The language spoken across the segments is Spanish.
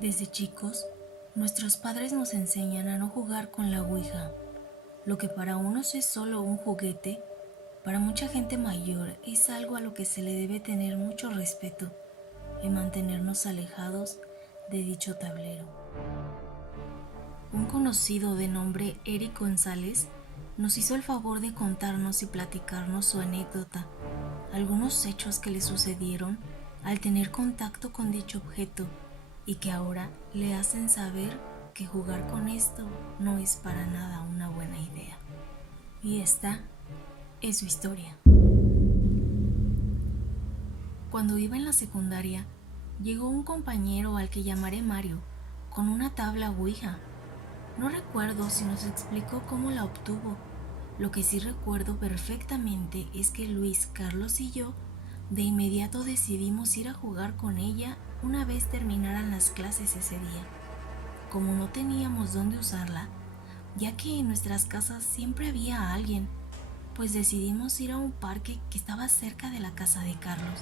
Desde chicos, nuestros padres nos enseñan a no jugar con la ouija. Lo que para unos es solo un juguete, para mucha gente mayor es algo a lo que se le debe tener mucho respeto y mantenernos alejados de dicho tablero. Un conocido de nombre Eric González nos hizo el favor de contarnos y platicarnos su anécdota, algunos hechos que le sucedieron al tener contacto con dicho objeto y que ahora le hacen saber que jugar con esto no es para nada una buena idea. Y esta es su historia. Cuando iba en la secundaria, llegó un compañero al que llamaré Mario, con una tabla ouija. No recuerdo si nos explicó cómo la obtuvo. Lo que sí recuerdo perfectamente es que Luis, Carlos y yo de inmediato decidimos ir a jugar con ella una vez terminaran las clases ese día. Como no teníamos dónde usarla, ya que en nuestras casas siempre había alguien, pues decidimos ir a un parque que estaba cerca de la casa de Carlos.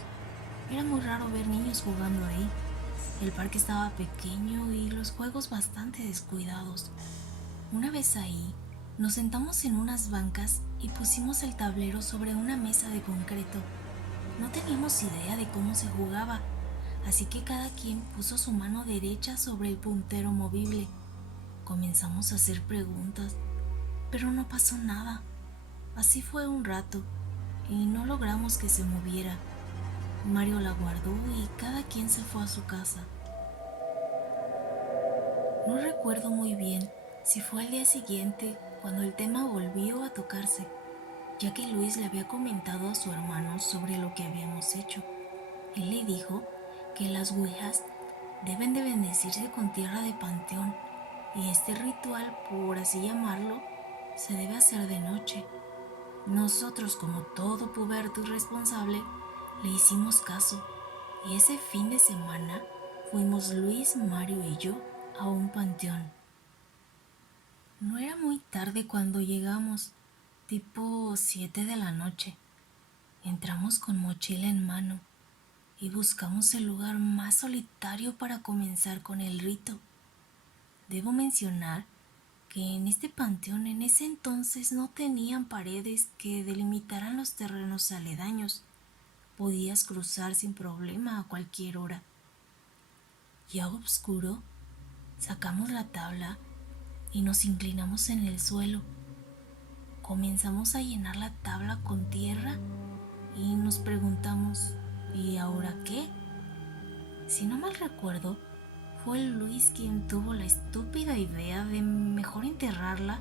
Era muy raro ver niños jugando ahí. El parque estaba pequeño y los juegos bastante descuidados. Una vez ahí, nos sentamos en unas bancas y pusimos el tablero sobre una mesa de concreto. No teníamos idea de cómo se jugaba, así que cada quien puso su mano derecha sobre el puntero movible. Comenzamos a hacer preguntas, pero no pasó nada. Así fue un rato y no logramos que se moviera. Mario la guardó y cada quien se fue a su casa. No recuerdo muy bien si fue al día siguiente cuando el tema volvió a tocarse, ya que Luis le había comentado a su hermano sobre lo que habíamos hecho. Él le dijo que las ouijas deben de bendecirse con tierra de panteón y este ritual, por así llamarlo, se debe hacer de noche. Nosotros, como todo puberto irresponsable, le hicimos caso y ese fin de semana fuimos Luis, Mario y yo a un panteón. No era muy tarde cuando llegamos, tipo 7 de la noche. Entramos con mochila en mano y buscamos el lugar más solitario para comenzar con el rito. Debo mencionar que en este panteón en ese entonces no tenían paredes que delimitaran los terrenos aledaños. Podías cruzar sin problema a cualquier hora. Ya oscuro, sacamos la tabla y nos inclinamos en el suelo. Comenzamos a llenar la tabla con tierra y nos preguntamos, ¿y ahora qué? Si no mal recuerdo, fue Luis quien tuvo la estúpida idea de mejor enterrarla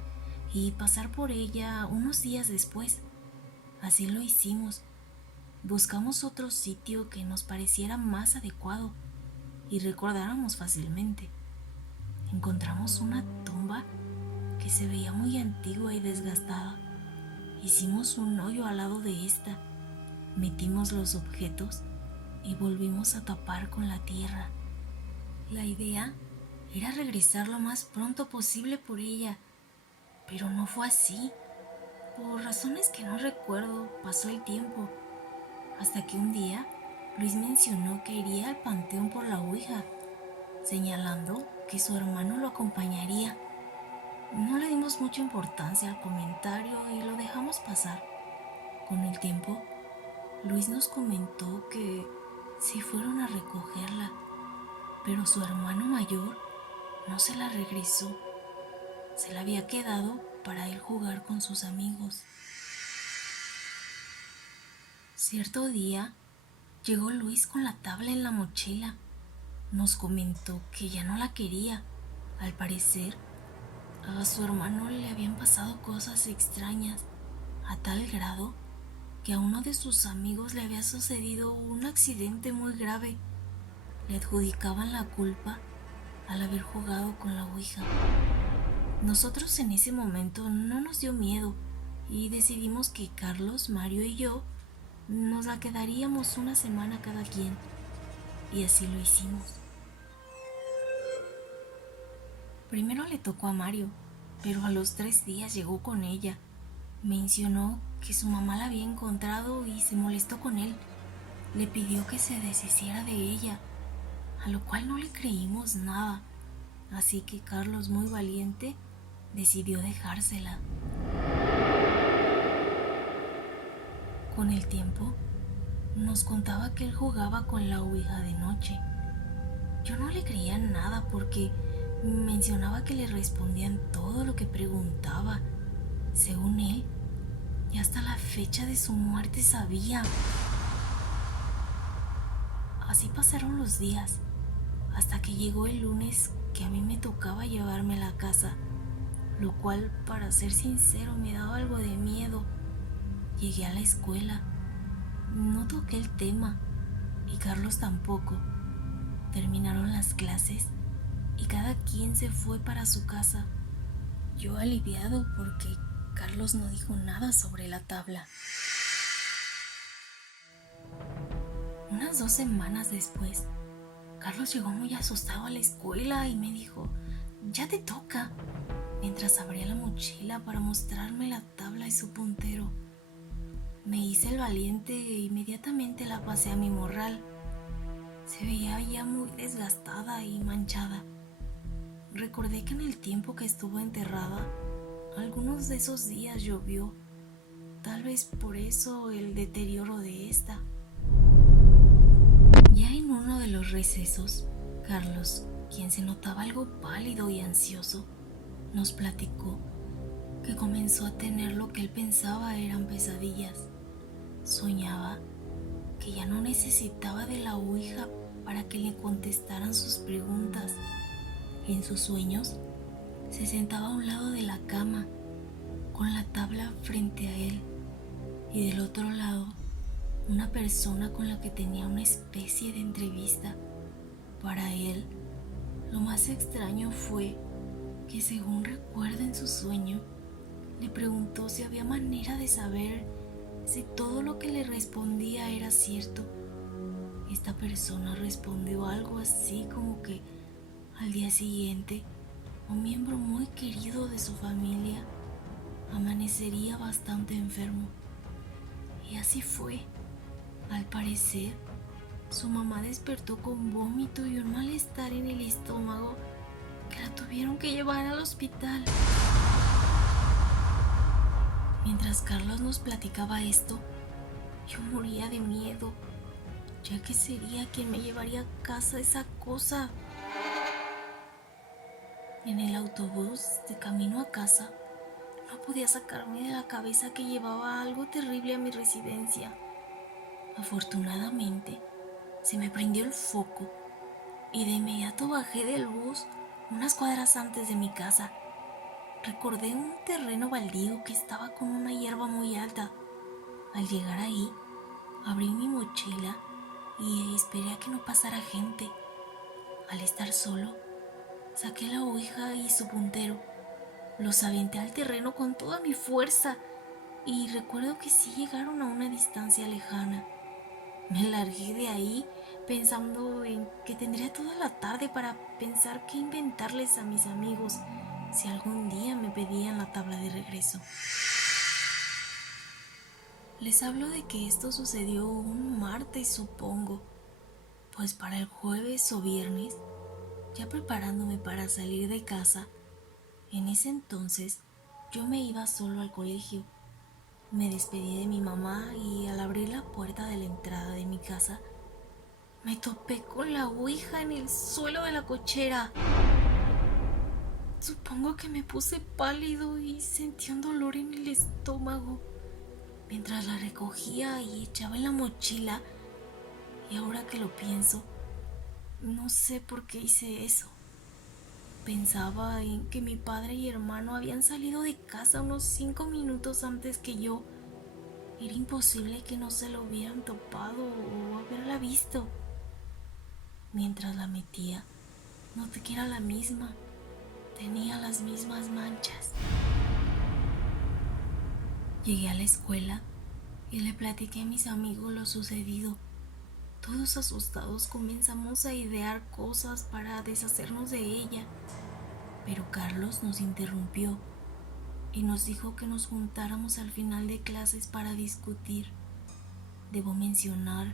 y pasar por ella unos días después. Así lo hicimos. Buscamos otro sitio que nos pareciera más adecuado y recordáramos fácilmente. Encontramos una tumba que se veía muy antigua y desgastada. Hicimos un hoyo al lado de esta, metimos los objetos y volvimos a tapar con la tierra. La idea era regresar lo más pronto posible por ella, pero no fue así. Por razones que no recuerdo, pasó el tiempo, hasta que un día Luis mencionó que iría al panteón por la ouija, señalando que su hermano lo acompañaría. No le dimos mucha importancia al comentario y lo dejamos pasar. Con el tiempo, Luis nos comentó que sí fueron a recogerla, pero su hermano mayor no se la regresó. Se la había quedado para él jugar con sus amigos. Cierto día, llegó Luis con la tabla en la mochila. Nos comentó que ya no la quería. Al parecer, a su hermano le habían pasado cosas extrañas, a tal grado que a uno de sus amigos le había sucedido un accidente muy grave. Le adjudicaban la culpa al haber jugado con la ouija. Nosotros en ese momento no nos dio miedo y decidimos que Carlos, Mario y yo nos la quedaríamos una semana cada quien, y así lo hicimos. Primero le tocó a Mario, pero a los 3 días llegó con ella. Mencionó que su mamá la había encontrado y se molestó con él. Le pidió que se deshiciera de ella. a lo cual no le creímos nada, así que Carlos, muy valiente, decidió dejársela. Con el tiempo, nos contaba que él jugaba con la ouija de noche. Yo no le creía nada porque mencionaba que le respondían todo lo que preguntaba, según él, y hasta la fecha de su muerte sabía. Así pasaron los días, hasta que llegó el lunes que a mí me tocaba llevarme a la casa, lo cual, para ser sincero, me daba algo de miedo. Llegué a la escuela, no toqué el tema, y Carlos tampoco. Terminaron las clases y cada quien se fue para su casa. Yo aliviado porque Carlos no dijo nada sobre la tabla. Unas 2 semanas después, Carlos llegó muy asustado a la escuela y me dijo: «Ya te toca», mientras abría la mochila para mostrarme la tabla y su puntero. Me hice el valiente e inmediatamente la pasé a mi morral. Se veía ya muy desgastada y manchada. Recordé que en el tiempo que estuvo enterrada, algunos de esos días llovió. Tal vez por eso el deterioro de esta. Ya en uno de los recesos, Carlos, quien se notaba algo pálido y ansioso, nos platicó que comenzó a tener lo que él pensaba eran pesadillas. Soñaba que ya no necesitaba de la ouija para que le contestaran sus preguntas. En sus sueños, se sentaba a un lado de la cama, con la tabla frente a él, y del otro lado, una persona con la que tenía una especie de entrevista. Para él, lo más extraño fue que, según recuerda en su sueño, le preguntó si había manera de saber si todo lo que le respondía era cierto. Esta persona respondió algo así como que al día siguiente, un miembro muy querido de su familia amanecería bastante enfermo. Y así fue. Al parecer, su mamá despertó con vómito y un malestar en el estómago que la tuvieron que llevar al hospital. Mientras Carlos nos platicaba esto, yo moría de miedo, ya que sería quien me llevaría a casa esa cosa. En el autobús de camino a casa, no podía sacarme de la cabeza que llevaba algo terrible a mi residencia. Afortunadamente, se me prendió el foco y de inmediato bajé del bus unas cuadras antes de mi casa. Recordé un terreno baldío que estaba con una hierba muy alta. Al llegar ahí, abrí mi mochila y esperé a que no pasara gente. Al estar solo, saqué la ouija y su puntero. Los aventé al terreno con toda mi fuerza y recuerdo que sí llegaron a una distancia lejana. Me largué de ahí pensando en que tendría toda la tarde para pensar qué inventarles a mis amigos si algún día me pedían la tabla de regreso. Les hablo de que esto sucedió un martes, supongo, pues para el jueves o viernes, ya preparándome para salir de casa, en ese entonces yo me iba solo al colegio. Me despedí de mi mamá y al abrir la puerta de la entrada de mi casa, me topé con la ouija en el suelo de la cochera. Supongo que me puse pálido y sentí un dolor en el estómago mientras la recogía y echaba en la mochila. Y ahora que lo pienso, no sé por qué hice eso. Pensaba en que mi padre y hermano habían salido de casa unos 5 minutos antes que yo. Era imposible que no se lo hubieran topado o haberla visto. Mientras la metía, noté que era la misma. Tenía las mismas manchas. Llegué a la escuela y le platiqué a mis amigos lo sucedido. Todos asustados comenzamos a idear cosas para deshacernos de ella. Pero Carlos nos interrumpió y nos dijo que nos juntáramos al final de clases para discutir. Debo mencionar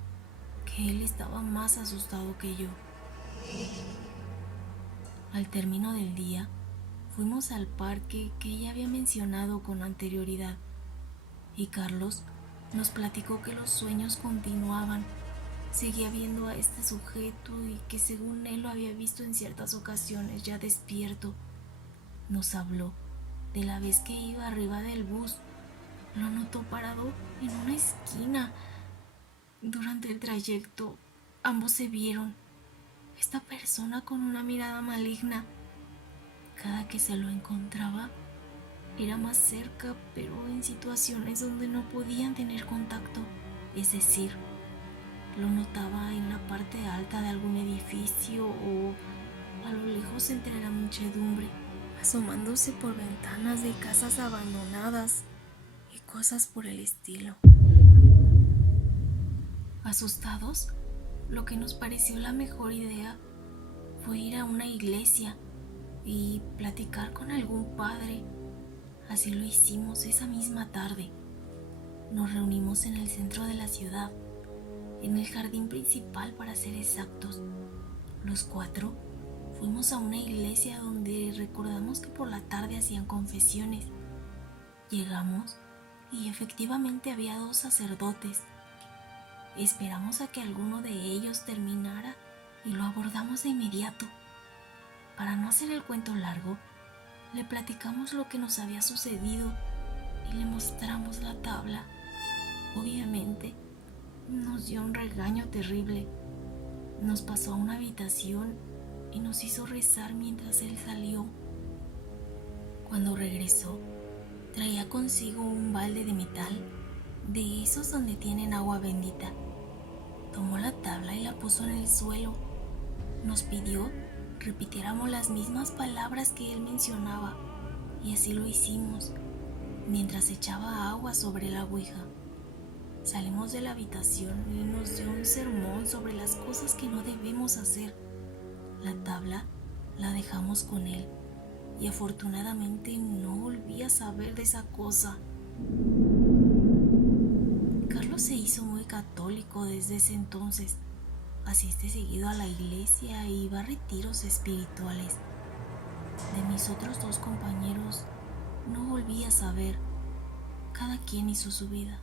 que él estaba más asustado que yo. Al término del día, fuimos al parque que ella había mencionado con anterioridad y Carlos nos platicó que los sueños continuaban. Seguía viendo a este sujeto y que según él lo había visto en ciertas ocasiones ya despierto. Nos habló de la vez que iba arriba del bus. Lo notó parado en una esquina. Durante el trayecto, ambos se vieron. Esta persona con una mirada maligna. Cada que se lo encontraba, era más cerca, pero en situaciones donde no podían tener contacto. Es decir, lo notaba en la parte alta de algún edificio o a lo lejos entre la muchedumbre, asomándose por ventanas de casas abandonadas y cosas por el estilo. Asustados, lo que nos pareció la mejor idea fue ir a una iglesia y platicar con algún padre. Así lo hicimos esa misma tarde. Nos reunimos en el centro de la ciudad, en el jardín principal para ser exactos. Los 4 fuimos a una iglesia donde recordamos que por la tarde hacían confesiones. Llegamos y efectivamente había 2 sacerdotes. Esperamos a que alguno de ellos terminara y lo abordamos de inmediato. Para no hacer el cuento largo, le platicamos lo que nos había sucedido y le mostramos la tabla. Obviamente, nos dio un regaño terrible. Nos pasó a una habitación y nos hizo rezar mientras él salió. Cuando regresó, traía consigo un balde de metal, de esos donde tienen agua bendita. Tomó la tabla y la puso en el suelo. Nos pidió repitiéramos las mismas palabras que él mencionaba, y así lo hicimos, mientras echaba agua sobre la ouija. Salimos de la habitación y nos dio un sermón sobre las cosas que no debemos hacer. La tabla la dejamos con él y afortunadamente no volví a saber de esa cosa. Carlos se hizo muy católico desde ese entonces. Asiste seguido a la iglesia y va a retiros espirituales. De mis otros 2 compañeros no volví a saber. Cada quien hizo su vida.